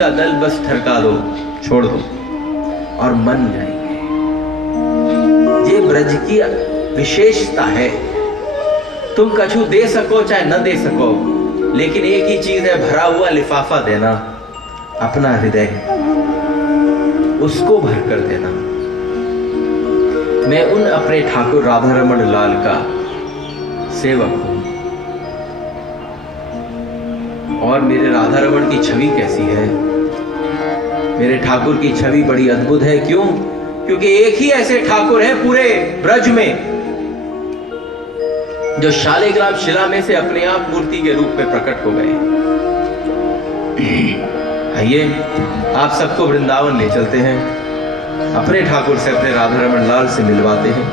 का दल बस ठरका दो, छोड़ दो और मन जाएंगे। ये ब्रज की विशेषता है। तुम कछु दे सको चाहे न दे सको, लेकिन एक ही चीज है, भरा हुआ लिफाफा देना, अपना हृदय उसको भर कर देना। मैं उन अपने ठाकुर राधा रमण लाल का सेवक हूं। और मेरे राधा रमण की छवि कैसी है? मेरे ठाकुर की छवि बड़ी अद्भुत है। क्यों? क्योंकि एक ही ऐसे ठाकुर है पूरे ब्रज में जो शालिग्राम शिला में से अपने आप मूर्ति के रूप में प्रकट हो गए। आइए आप सबको वृंदावन ले चलते हैं, अपने ठाकुर से, अपने राधा रमण लाल से मिलवाते हैं।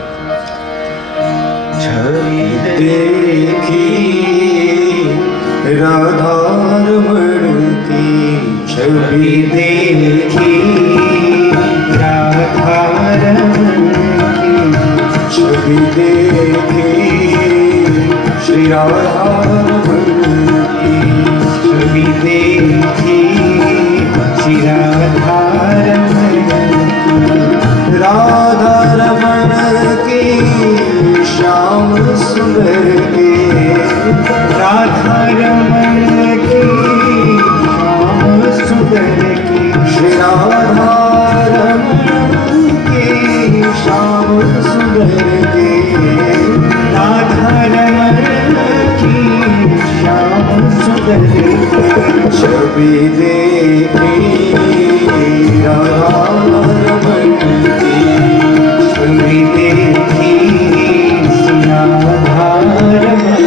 छवि देखी राधा रमण की, छवि देखी राधा रमण की, छवि देखी श्री राधा रमण की, छवि देखी श्री राधा रमण की। राधा रमण की श्याम सुंदर के, राधा रमण की श्याम सुंदर की, श्री राधा रमण की श्याम सुंदर के, राधा रमण की श्याम सुंदर के। छवि देखी राधा रमण की, छवि देखी राधा रमण।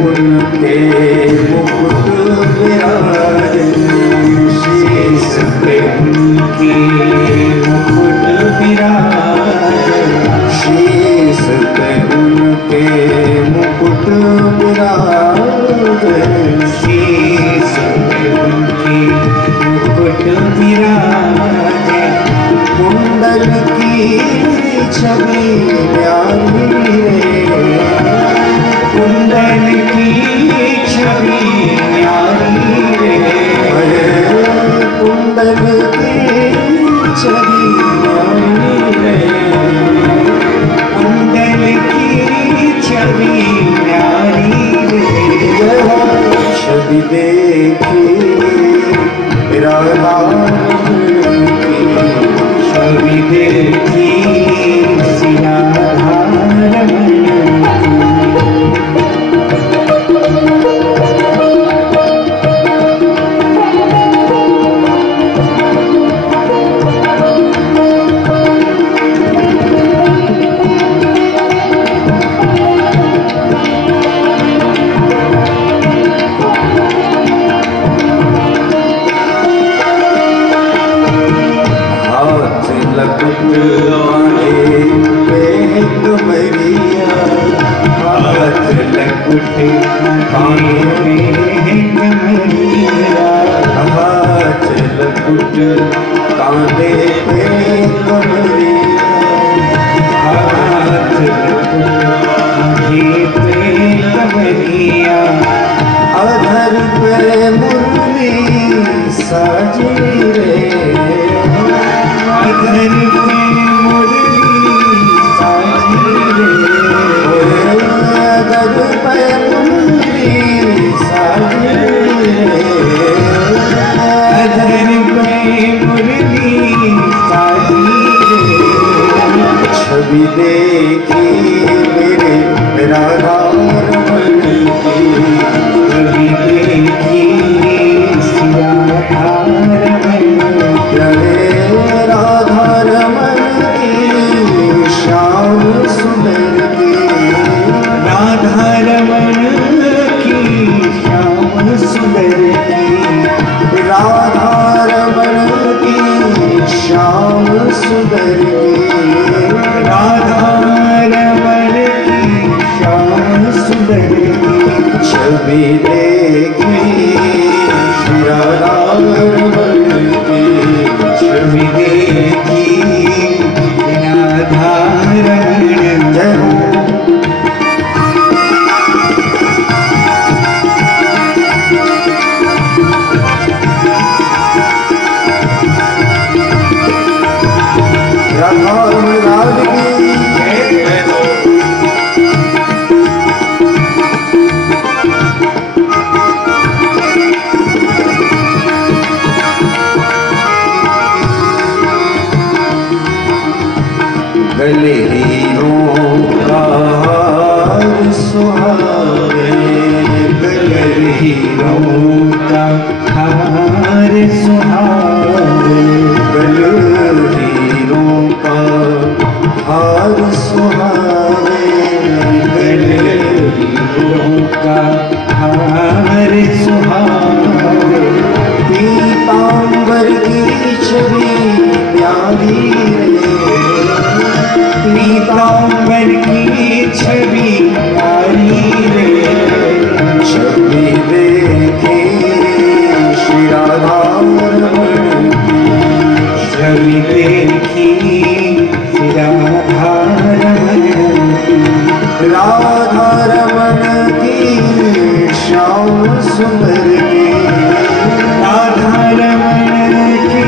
उनके मुकुट विराजे, शीश पे उनके मुकुट विराजे, शीश पे उनके मुकुट विराजे, शीश पे उनके मुकुट विराजे। कुंडल की छवि प्यारी रे, कुंडल की छवि प्यारी रे, कुंडल की छवि प्यारी रे, कुंडल की छवि प्यारी रे। छवि देखी राधा रमण की, छवि देखी श्री राधा रमण की। कांधे पे कमरिया, हाथ कांधे पे कमरिया, अधर पे मुरली साजी रे, अधर पे मुरली साजी रे, अधर पे मुरली साजी रे, अधर पे मुरली साजी रे। छवि देखी मेरे राधा रमण की, छवि देखी श्री राधा रमण की, राधा रमण की श्याम सुंदर के, राधा रमण की श्याम सुंदर की, राधा रमण की श्याम सुंदर की राधा रमण की श्याम सुंदर की छवि देखी श्री राधा रमण की छवि देखी राधा रमण जय गले हीरों का हार सुहावे गले हीरों का हार सुहावे गले हीरों का हार सुहावे गले हीरों का हार सुहावे पीतांबर की छवि प्यारी पीतांबर की छवि प्यारी रे छवि देखे श्री राधा रमण की छवि देखी श्री राधा रमण की राधा रमण की श्याम सुंदर की राधा रमण की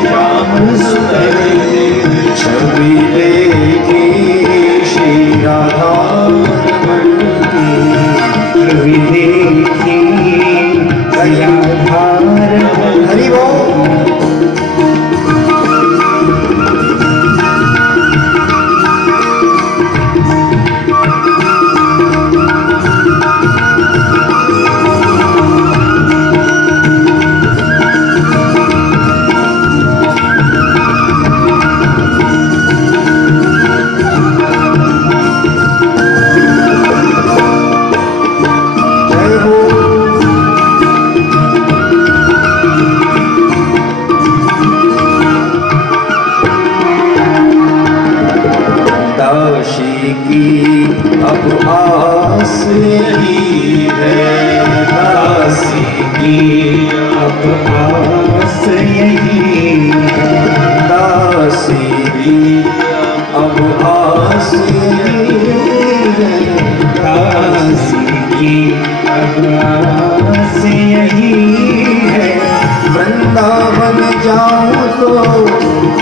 श्याम सुंदर की छवि देखी श्री राधा रमण की छवि देखी राधा रमण हरि बोल अब आस यही है दासी की अब आस यही है दासी की अब आस यही है दासी की अब आस यही है वृंदावन जाऊं तो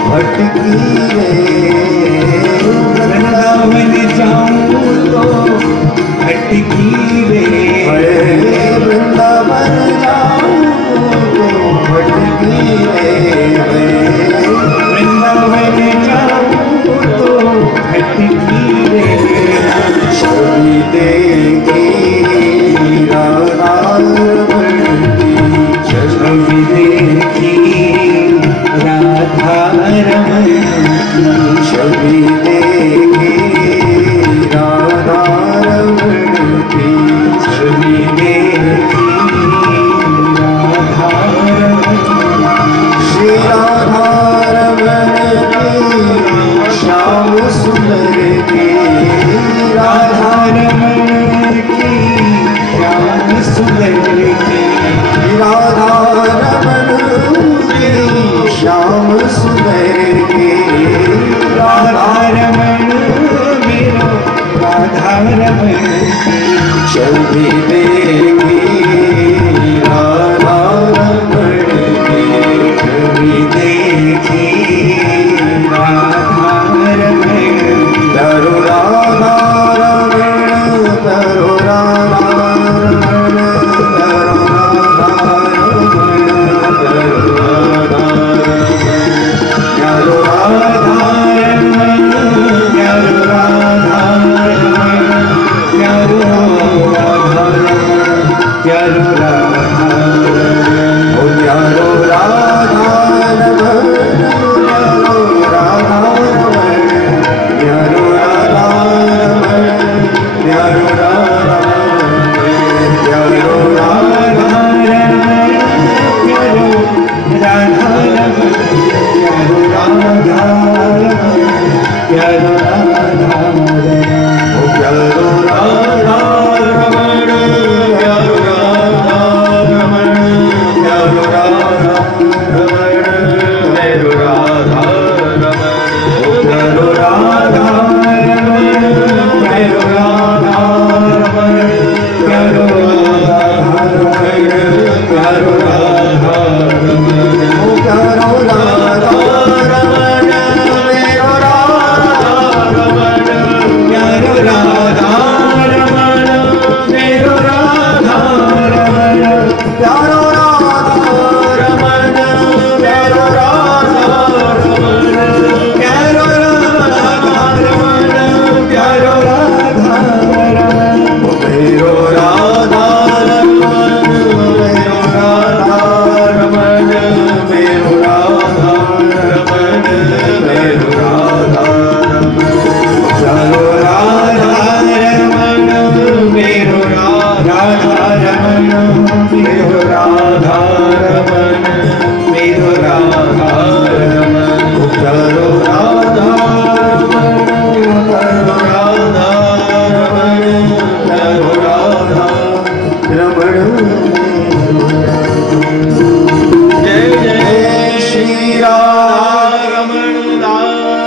भटकी रे वृंदावन जाऊं तो भटकी रे वृंदावन जाऊं तो भटकी रे वृंदावन जाऊं तो भटकी रे छवि देखी राधा रमण की छवि देखी राधा रमण की छवि देखी राधा रमण की छवि देखी राधा रमण श्री राधा रमण की श्याम सुंदर की राधा रमण की श्याम सुंदर की राधा रमण की श्याम सुंदर की राधा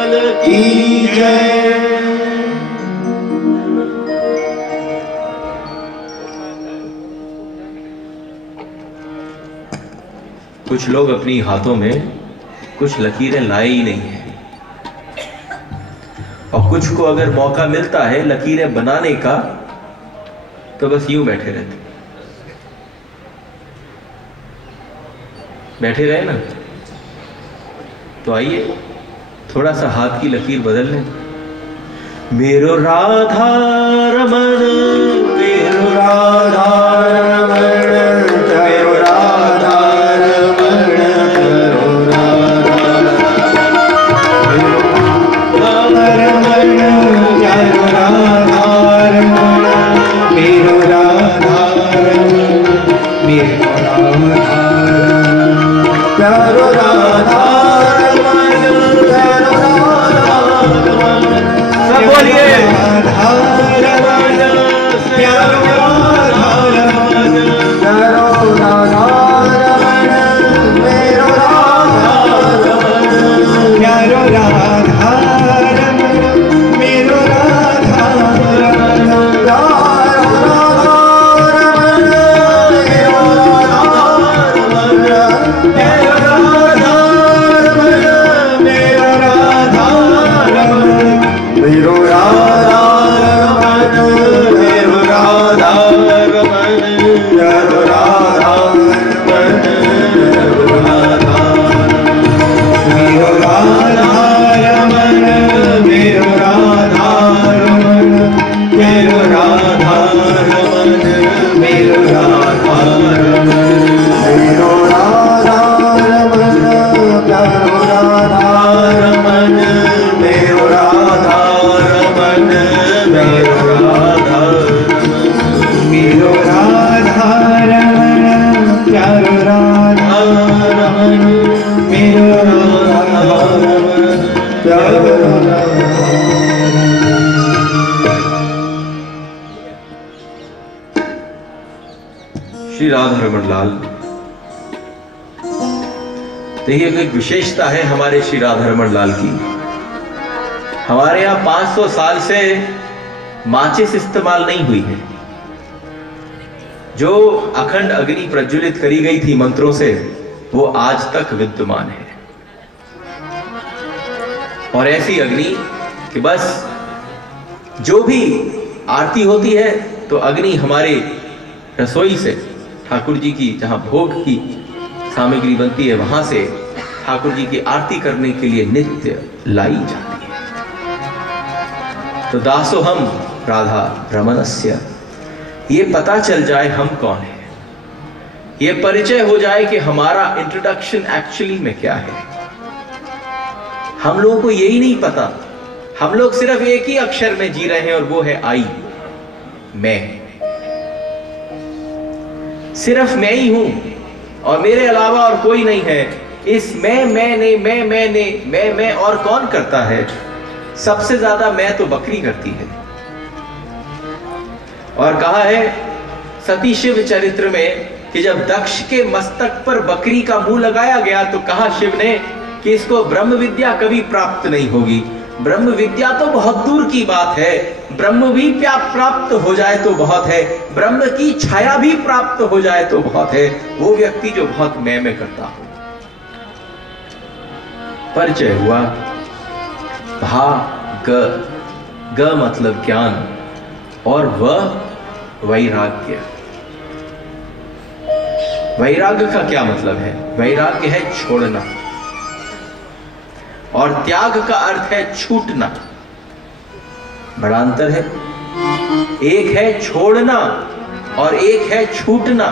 लाल की जय। कुछ लोग अपनी हाथों में कुछ लकीरें लाए ही नहीं है, और कुछ को अगर मौका मिलता है लकीरें बनाने का तो बस यूं बैठे रहते, बैठे रहे ना। तो आइए थोड़ा सा हाथ की लकीर बदल लें। मेरो राधा रमन, मेरो राधा रमन, मेरो राधा रमन, मेरो राधा रमन, मेरो राधा रमन, मेरो राधा रमन, मेरो राधा, प्यारो राधा रमन, प्यारो राधा रमन, सब बोलिए राधा रमन, प्यारो राधा रमन, प्यारो राधा रमन, मेरो राधा रमन, प्यारो राधा रमन, मेरो राधा रमन, प्यारो राधा रमन, मेरो राधा रमन, प्यारो राधा रमन, मेरो राधा रमन, मेरो राधा रमन, मेरो राधा रमन, प्यारो राधा रमन, मेरो राधा, मेरो राधा रमन, मेरो राधा रमन, मेरो राधा रमन, मेरो राधा रमन, मेरो राधा रमन, प्यारो राधा रमन, मेरो राधा रमन, मेरो राधा, मेरो राधा रमन, प्यारो राधा रमन, मेरो राधा रमन, प्यारो राधा। श्री राधा रमन लाल, देखिए एक विशेषता है हमारे श्री राधा रमन लाल की। हमारे यहाँ 500 साल से माचिस इस्तेमाल नहीं हुई है। जो अखंड अग्नि प्रज्वलित करी गई थी मंत्रों से, वो आज तक विद्यमान है। और ऐसी अग्नि कि बस जो भी आरती होती है तो अग्नि हमारे रसोई से, ठाकुर जी की जहां भोग की सामग्री बनती है, वहां से ठाकुर जी की आरती करने के लिए नित्य लाई जाती है। तो दासोहम राधा रमणस्य, ये पता चल जाए हम कौन है, ये परिचय हो जाए कि हमारा इंट्रोडक्शन एक्चुअली में क्या है। हम लोगों को यही नहीं पता, हम लोग सिर्फ एक ही अक्षर में जी रहे हैं और वो है आई, मैं। सिर्फ मैं ही हूं और मेरे अलावा और कोई नहीं है। इस मैंने, मैं और कौन करता है? सबसे ज्यादा मैं तो बकरी करती है। और कहा है सती शिव चरित्र में कि जब दक्ष के मस्तक पर बकरी का मुंह लगाया गया तो कहा शिव ने कि इसको ब्रह्म विद्या कभी प्राप्त नहीं होगी। ब्रह्म विद्या तो बहुत दूर की बात है, ब्रह्म भी प्राप्त हो जाए तो बहुत है, ब्रह्म की छाया भी प्राप्त हो जाए तो बहुत है, वो व्यक्ति जो बहुत मैं करता हो। परिचय हुआ भा ग मतलब ज्ञान और वैराग्य। वैराग्य का क्या मतलब है? वैराग्य है छोड़ना और त्याग का अर्थ है छूटना। बड़ा अंतर है, एक है छोड़ना और एक है छूटना।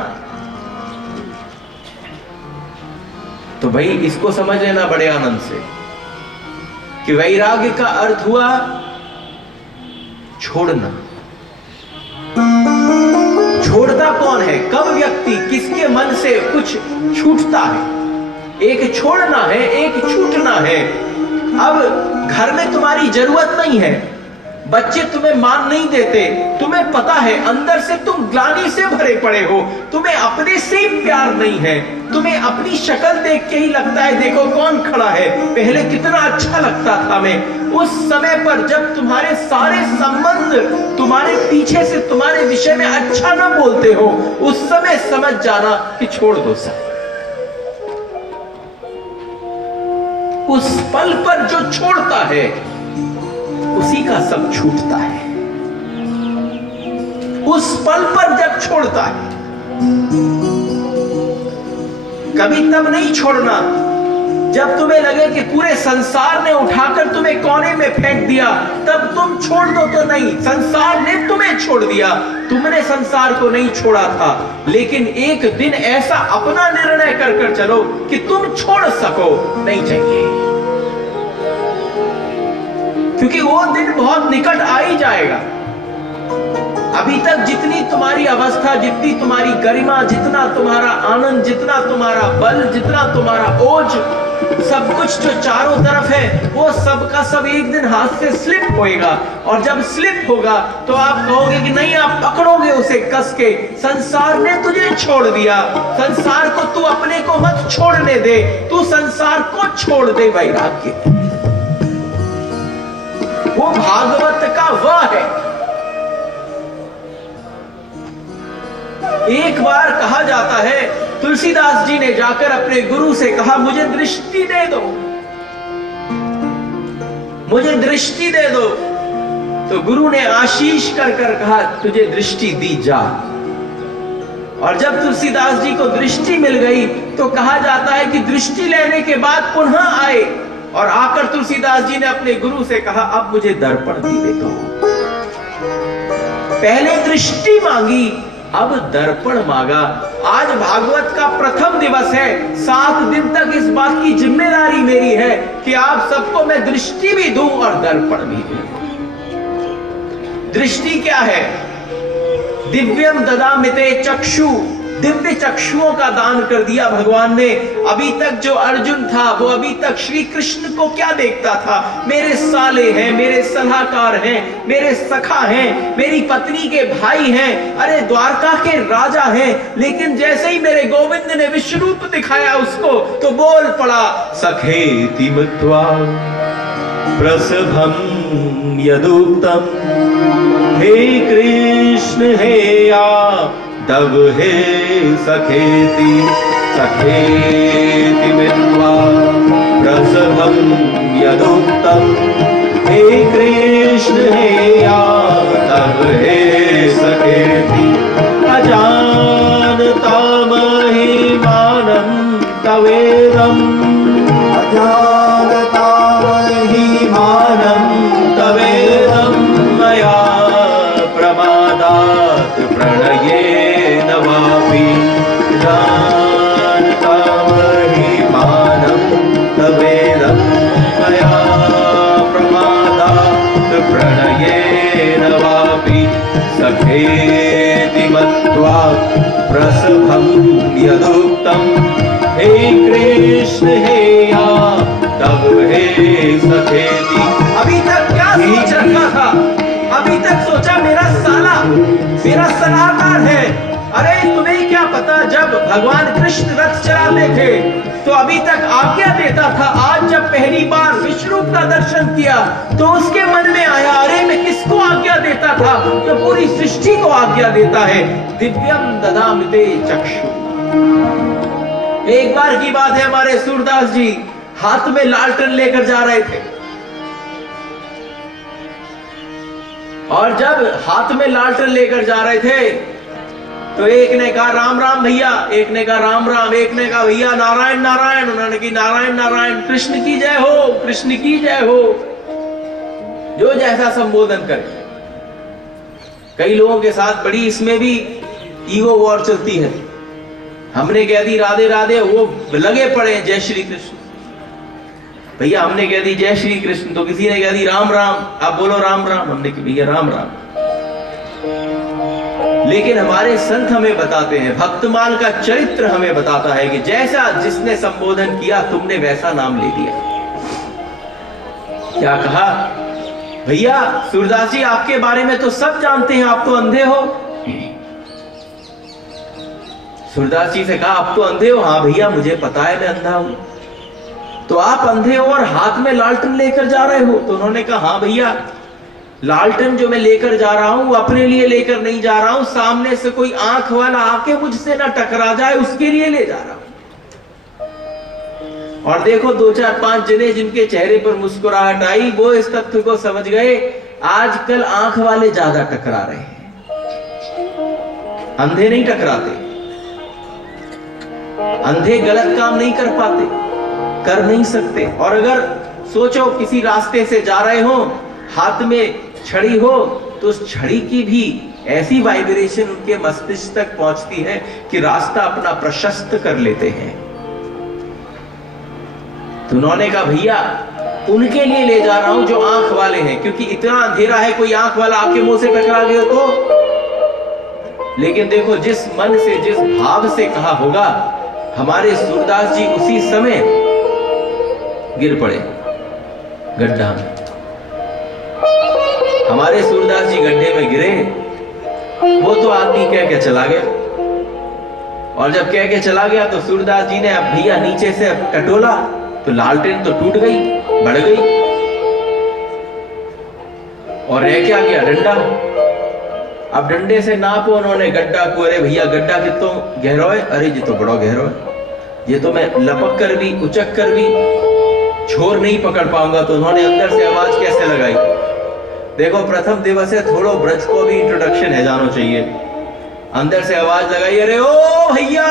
तो भाई इसको समझ लेना बड़े आनंद से कि वैराग्य का अर्थ हुआ छोड़ना। छोड़ता कौन है? कब व्यक्ति किसके मन से कुछ छूटता है? एक छोड़ना है, एक छूटना है। अब घर में तुम्हारी जरूरत नहीं है, बच्चे तुम्हें मान नहीं देते, तुम्हें पता है अंदर से तुम ग्लानि से भरे पड़े हो, तुम्हें अपने से प्यार नहीं है, तुम्हें अपनी शक्ल देख के ही लगता है देखो कौन खड़ा है, पहले कितना अच्छा लगता था मैं। उस समय पर जब तुम्हारे सारे संबंध तुम्हारे पीछे से तुम्हारे विषय में अच्छा ना बोलते हो, उस समय समझ जाना कि छोड़ दो सब। उस पल पर जो छोड़ता है उसी का सब छूटता है। उस पल पर जब छोड़ता है, कभी तब नहीं छोड़ना जब तुम्हें लगे कि पूरे संसार ने उठाकर तुम्हें कोने में फेंक दिया, तब तुम छोड़ दो तो नहीं, संसार ने तुम्हें छोड़ दिया, तुमने संसार को नहीं छोड़ा था। लेकिन एक दिन ऐसा अपना निर्णय कर कर चलो कि तुम छोड़ सको, नहीं चाहिए, क्योंकि वो दिन बहुत निकट आ ही जाएगा। अभी तक जितनी तुम्हारी अवस्था, जितनी तुम्हारी गरिमा, जितना तुम्हारा आनंद, जितना तुम्हारा बल, जितना तुम्हारा ओज, सब कुछ जो चारों तरफ है, वो सब का सब एक दिन हाथ से स्लिप होएगा। और जब स्लिप होगा तो आप कहोगे कि नहीं, आप पकड़ोगे उसे कस के, संसार ने तुझे छोड़ दिया। संसार को तू अपने को मत छोड़ने दे, तू संसार को छोड़ दे वैराग्य। वो भागवत का वह है। एक बार कहा जाता है तुलसीदास जी ने जाकर अपने गुरु से कहा मुझे दृष्टि दे दो, मुझे दृष्टि दे दो। तो गुरु ने आशीष कर कर कहा तुझे दृष्टि दी जा। और जब तुलसीदास जी को दृष्टि मिल गई तो कहा जाता है कि दृष्टि लेने के बाद पुनः आए और आकर तुलसीदास जी ने अपने गुरु से कहा अब मुझे दर्पण दे दो। पहले दृष्टि मांगी, अब दर्पण मांगा। आज भागवत का प्रथम दिवस है, 7 दिन तक इस बात की जिम्मेदारी मेरी है कि आप सबको मैं दृष्टि भी दूं और दर्पण भी दूं। दृष्टि क्या है? दिव्यम ददामिते चक्षु, दिव्य चक्षुओं का दान कर दिया भगवान ने। अभी तक जो अर्जुन था वो अभी तक श्री कृष्ण को क्या देखता था? मेरे साले हैं, मेरे सलाहकार हैं, मेरे सखा हैं, मेरी पत्नी के भाई हैं, अरे द्वारका के राजा हैं। लेकिन जैसे ही मेरे गोविंद ने विश्व रूप दिखाया उसको तो बोल पड़ा सखेति मत्वा प्रसभम यदुक्तम, हे कृष्ण हे तब हे सखेति, सखेति मित्वा प्रसभम यदुक्तम, हे कृष्ण हे तब हे सखेति, अजानता महिमानं तवेदं, अजानता महिमानं तवेदं मया प्रमादात् प्रणयेन वापि, जानता महिमानं तवेदं मया प्रमादात् प्रणयेन वापि, सखेति मत्वा प्रसभं यदुक्तं, हे कृष्ण हे तब हे सखेति। अभी तक क्या सोच रखा था? अभी तक सोचा मेरा साला, मेरा सलाहकार है। अरे तुम्हें क्या पता, जब भगवान कृष्ण रथ चलाते थे तो अभी तक आज्ञा देता था। आज जब पहली बार विश्व रूप का दर्शन किया तो उसके मन में आया अरे मैं किसको आज्ञा देता था? तो पूरी सृष्टि को आज्ञा देता है। दिव्यम ददामिते चक्षु। एक बार की बात है, हमारे सूरदास जी हाथ में लालटेन लेकर जा रहे थे और जब हाथ में लालटेन लेकर जा रहे थे तो एक ने कहा राम राम भैया, एक ने कहा राम राम, एक ने कहा भैया नारायण नारायण। उन्होंने कहा नारायण नारायण, कृष्ण की जय हो, कृष्ण की जय हो, जो जैसा संबोधन करे। कई लोगों के साथ बड़ी इसमें भी ईगो वॉर चलती है। हमने कह दी राधे राधे, वो लगे पड़े जय श्री कृष्ण। भैया हमने कह दी जय श्री कृष्ण तो किसी ने कह दी राम राम, आप बोलो राम राम, हमने कहा भैया राम राम। लेकिन हमारे संत हमें बताते हैं, भक्तमाल का चरित्र हमें बताता है कि जैसा जिसने संबोधन किया तुमने वैसा नाम ले लिया। क्या कहा? भैया सूरदास जी आपके बारे में तो सब जानते हैं, आप तो अंधे हो। सूरदास जी से कहा आप तो अंधे हो? हाँ भैया मुझे पता है मैं अंधा हूं। तो आप अंधे हो और हाथ में लालटेन लेकर जा रहे हो? तो उन्होंने कहा हाँ भैया, लालटेन जो मैं लेकर जा रहा हूं वो अपने लिए लेकर नहीं जा रहा हूं, सामने से कोई आंख वाला आके मुझसे ना टकरा जाए उसके लिए ले जा रहा हूं। और देखो 2 4 5 जने जिनके चेहरे पर मुस्कुराहट आई वो इस तथ्य को समझ गए आजकल आंख वाले ज्यादा टकरा रहे हैं, अंधे नहीं टकराते। अंधे गलत काम नहीं कर पाते, कर नहीं सकते। और अगर सोचो किसी रास्ते से जा रहे हो, हाथ में छड़ी हो, तो उस छड़ी की भी ऐसी वाइब्रेशन उनके मस्तिष्क तक पहुंचती है कि रास्ता अपना प्रशस्त कर लेते हैं। तो उन्होंने कहा भैया उनके लिए ले जा रहा हूं जो आंख वाले हैं, क्योंकि इतना अंधेरा है कोई आंख वाला आपके मुंह से टकरा गया तो। लेकिन देखो जिस मन से जिस भाव से कहा होगा, हमारे सूरदास जी उसी समय गिर पड़े गड्ढा में। हमारे सूरदास जी गड्ढे में गिरे, वो तो आदमी कह के चला गया। और जब कह के चला गया तो सूरदास जी ने अब भैया नीचे से टटोला तो लालटेन तो टूट गई, बढ़ गई, और रह क्या गया? डंडा। अब डंडे से नापो उन्होंने गड्ढा को। अरे भैया गड्ढा कितो गहरा है? अरे जी तो बड़ा गहरा है, ये तो मैं लपक कर भी उचक कर भी छोर नहीं पकड़ पाऊंगा। तो उन्होंने अंदर से आवाज कैसे लगाई? देखो प्रथम दिवस है, थोड़ो ब्रज को भी इंट्रोडक्शन है जानो चाहिए। अंदर से आवाज लगाई, अरे ओ भैया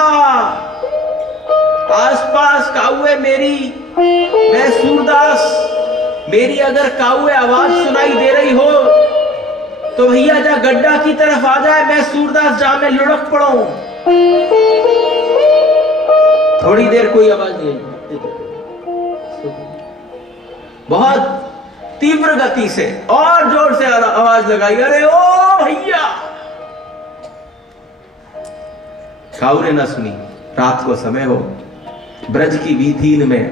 आसपास काउए मेरी, मैं सूरदास, मेरी अगर काउए आवाज सुनाई दे रही हो तो भैया जा गड्ढा की तरफ आ जाए, मैं सूरदास जा में लुढ़क पड़ूं। थोड़ी देर कोई आवाज नहीं आई, बहुत तीव्र गति से और जोर से आवाज लगाई, अरे ओ भैया। काऊ ने ना सुनी। रात को समय हो, ब्रज की वीथीन में,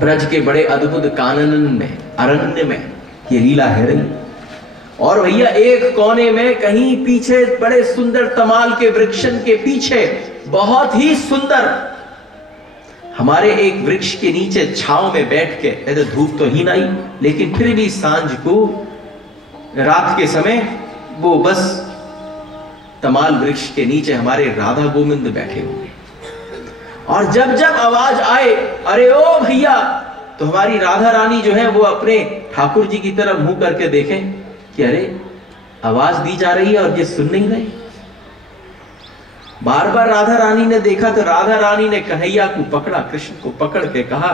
ब्रज के बड़े अद्भुत कानन में, अरण्य में ये लीला है रही। और भैया एक कोने में कहीं पीछे बड़े सुंदर तमाल के वृक्षन के पीछे बहुत ही सुंदर हमारे एक वृक्ष के नीचे छांव में बैठ के, ऐसे धूप तो ही नहीं लेकिन फिर भी सांझ को रात के समय वो बस तमाल वृक्ष के नीचे हमारे राधा गोविंद बैठे हुए। और जब जब आवाज आए अरे ओ भैया, तो हमारी राधा रानी जो है वो अपने ठाकुर जी की तरफ मुंह करके देखें कि अरे आवाज दी जा रही है और ये सुन नहीं रहे। बार बार राधा रानी ने देखा तो राधा रानी ने कन्हैया को पकड़ा, कृष्ण को पकड़ के कहा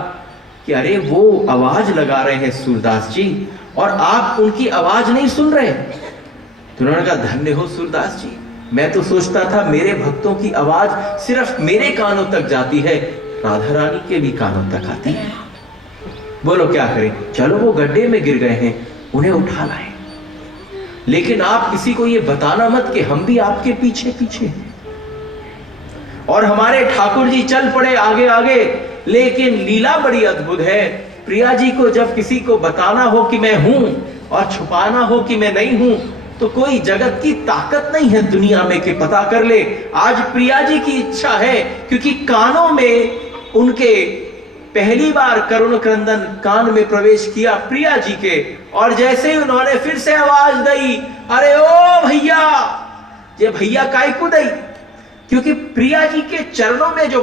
कि अरे वो आवाज लगा रहे हैं सूरदास जी और आप उनकी आवाज नहीं सुन रहे। तो उन्होंने कहा धन्य हो सूरदास जी, मैं तो सोचता था मेरे भक्तों की आवाज सिर्फ मेरे कानों तक जाती है, राधा रानी के भी कानों तक आती है। बोलो क्या करें? चलो वो गड्ढे में गिर गए हैं, उन्हें उठा लाए, लेकिन आप किसी को ये बताना मत कि हम भी आपके पीछे पीछे हैं। और हमारे ठाकुर जी चल पड़े आगे आगे। लेकिन लीला बड़ी अद्भुत है। प्रिया जी को जब किसी को बताना हो कि मैं हूं और छुपाना हो कि मैं नहीं हूं, तो कोई जगत की ताकत नहीं है दुनिया में कि पता कर ले। आज प्रिया जी की इच्छा है, क्योंकि कानों में उनके पहली बार करुण क्रंदन कान में प्रवेश किया प्रिया जी के, और जैसे ही उन्होंने फिर से आवाज दी अरे ओ भैया, ये भैया काय को दई, क्योंकि प्रिया जी के चरणों में जो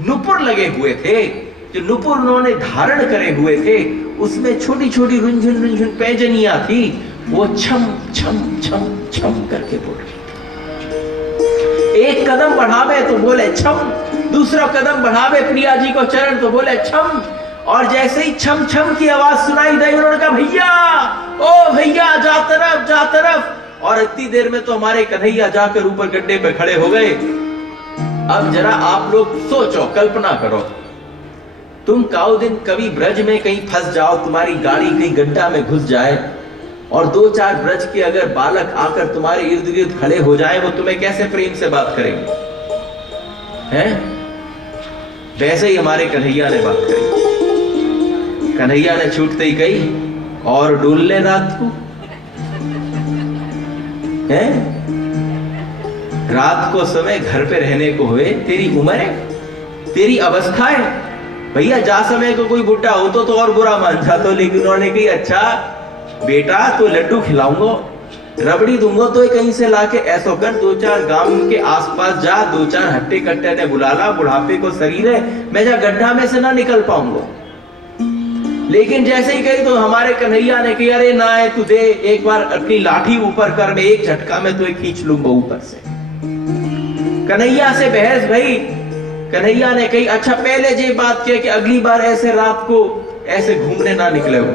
नुपुर लगे हुए थे, जो नुपुर उन्होंने धारण करे हुए थे, उसमें छोटी छोटी रुंझुन रुंझुन पैजनियां थी, वो छम छम छम छम करके बोल रही थी। एक कदम बढ़ावे तो बोले छम, दूसरा कदम बढ़ावे प्रिया जी को चरण तो बोले छम, और जैसे ही छम छम की आवाज सुनाई दी उन्होंने कहा भैया, ओ भैया जा तरफ जा तरफ। और इतनी देर में तो हमारे कन्हैया जाकर ऊपर गड्ढे पे खड़े हो गए। अब जरा आप लोग सोचो, कल्पना करो, तुम काउ दिन कभी ब्रज में कहीं फंस जाओ, तुम्हारी गाड़ी कहीं गड्ढा में घुस जाए और 2-4 ब्रज के अगर बालक आकर तुम्हारे इर्द गिर्द खड़े हो जाए, वो तुम्हें कैसे प्रेम से बात करेंगे? हैं? वैसे ही हमारे कन्हैया ने बात करी। कन्हैया ने छूटते ही कही और डोल ले रात को है। रात को समय घर पे रहने को हुए, तेरी उम्र है, तेरी अवस्था है। भैया जा समय को कोई बुढ़ा हो तो और बुरा मान जाता, लेकिन उन्होंने कही अच्छा बेटा तो लड्डू खिलाऊंगा, रबड़ी दूंगा, तो कहीं से लाके ऐसा कर, 2-4 गांव के आसपास जा, 2-4 हट्टे कट्टे ने बुला ला, बुढ़ापे को शरीर है, मैं जा गड्ढा में से ना निकल पाऊंगा। लेकिन जैसे ही कही तो हमारे कन्हैया ने कही अरे ना है, तू दे एक बार अपनी लाठी ऊपर कर, मैं एक झटका में तुझे खींच लूंगा ऊपर से। कन्हैया से बहस भई। कन्हैया ने कही अच्छा पहले ये बात किया कि अगली बार ऐसे रात को ऐसे घूमने ना निकले हो,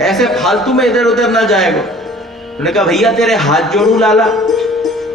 ऐसे फालतू में इधर उधर ना जाएगा। उन्होंने कहा भैया तेरे हाथ जोड़ू लाला,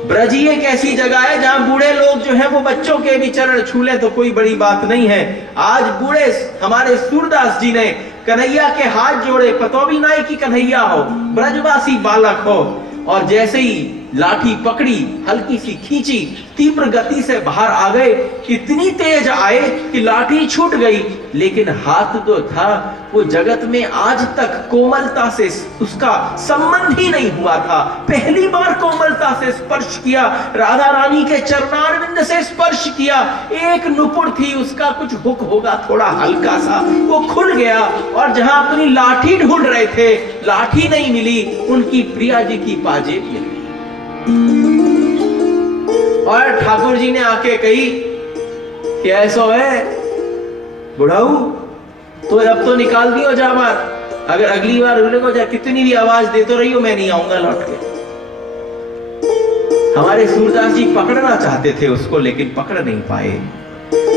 ब्रज ही एक ऐसी जगह है जहां बूढ़े लोग जो है वो बच्चों के भी चरण छू ले तो कोई बड़ी बात नहीं है। आज बूढ़े हमारे सूरदास जी ने कन्हैया के हाथ जोड़े, पतो भी नहीं कि कन्हैया हो, ब्रजवासी बालक हो, और जैसे ही लाठी पकड़ी, हल्की सी खींची, तीव्र गति से बाहर आ गए, इतनी तेज आए कि लाठी छूट गई, लेकिन हाथ जो था वो जगत में आज तक कोमलता से उसका संबंध ही नहीं हुआ था। पहली बार कोमलता से स्पर्श किया, राधा रानी के चरणारविंद से स्पर्श किया, एक नुपुर थी उसका, कुछ हुक होगा थोड़ा हल्का सा, वो खुल गया, और जहां अपनी लाठी ढूंढ रहे थे लाठी नहीं मिली, उनकी प्रिया जी की पाजेब मिली। और ठाकुर जी ने आके कही कि ऐसा है बुढ़ाऊ, तो अब तो निकाल दियो जा बार, अगर अगली बार उन्हें को कितनी भी आवाज दे तो रही हो, मैं नहीं आऊंगा लौट के। हमारे सूरदास जी पकड़ना चाहते थे उसको, लेकिन पकड़ नहीं पाए।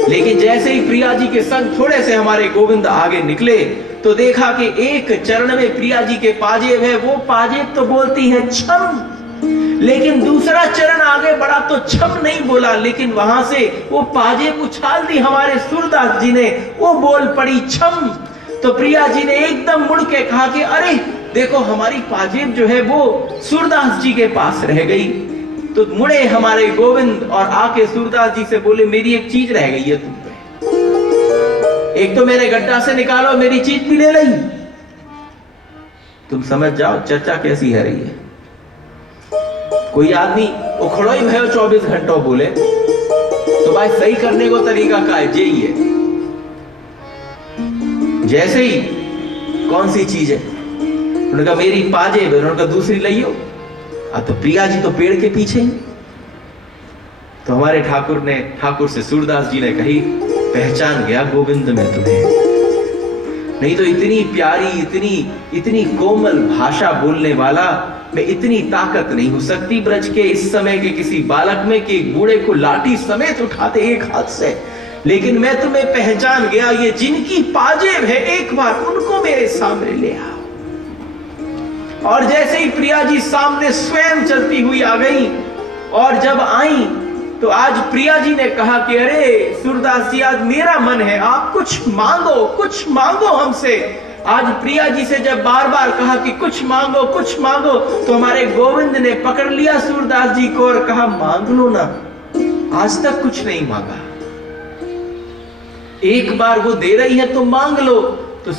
लेकिन जैसे ही प्रिया जी के संग थोड़े से हमारे गोविंद आगे निकले तो देखा कि एक चरण में प्रिया जी के पाजेब है, वो पाजेब तो बोलती है छम, लेकिन दूसरा चरण आगे बढ़ा तो छम नहीं बोला, लेकिन वहां से वो पाजेब उछाल दी हमारे सूरदास जी ने, वो बोल पड़ी छम। तो प्रिया जी ने एकदम मुड़ के कहा कि अरे देखो हमारी पाजेब जो है वो सूरदास जी के पास रह गई। तो मुड़े हमारे गोविंद और आके सूरदास जी से बोले मेरी एक चीज रह गई है तुम पे, एक तो मेरे गड्ढा से निकालो, मेरी चीज भी ले ली। तुम समझ जाओ चर्चा कैसी है रही है। कोई आदमी उखड़ो ही भयो 24 घंटों बोले तो भाई सही करने को तरीका का है यही है। जैसे ही कौन सी चीज है, उन्होंने कहा मेरी पाजेब है, उन्होंने कहा दूसरी लइयो। अब तो प्रिया जी तो पेड़ के पीछे ही। तो हमारे ठाकुर से सूरदास जी ने कही पहचान गया गोविंद में तुम्हें, नहीं तो इतनी प्यारी इतनी कोमल भाषा बोलने वाला में इतनी ताकत नहीं हो सकती ब्रज के इस समय के किसी बालक में कि एक बूढ़े को लाठी समेत उठाते एक हाथ से। लेकिन मैं तुम्हें पहचान गया, ये जिनकी पाजेब है एक बार उनको मेरे सामने ले आओ। और जैसे ही प्रिया जी सामने स्वयं चलती हुई आ गई, और जब आई तो आज प्रिया जी ने कहा कि अरे सूरदास जी आज मेरा मन है, आप कुछ मांगो हमसे। आज प्रिया जी से जब बार बार कहा कि कुछ मांगो, तो हमारे गोविंद ने पकड़ लिया सूरदास जी को और कहा मांग लो ना, आज तक कुछ नहीं मांगा, एक बार वो दे रही है तो मांग लो। तो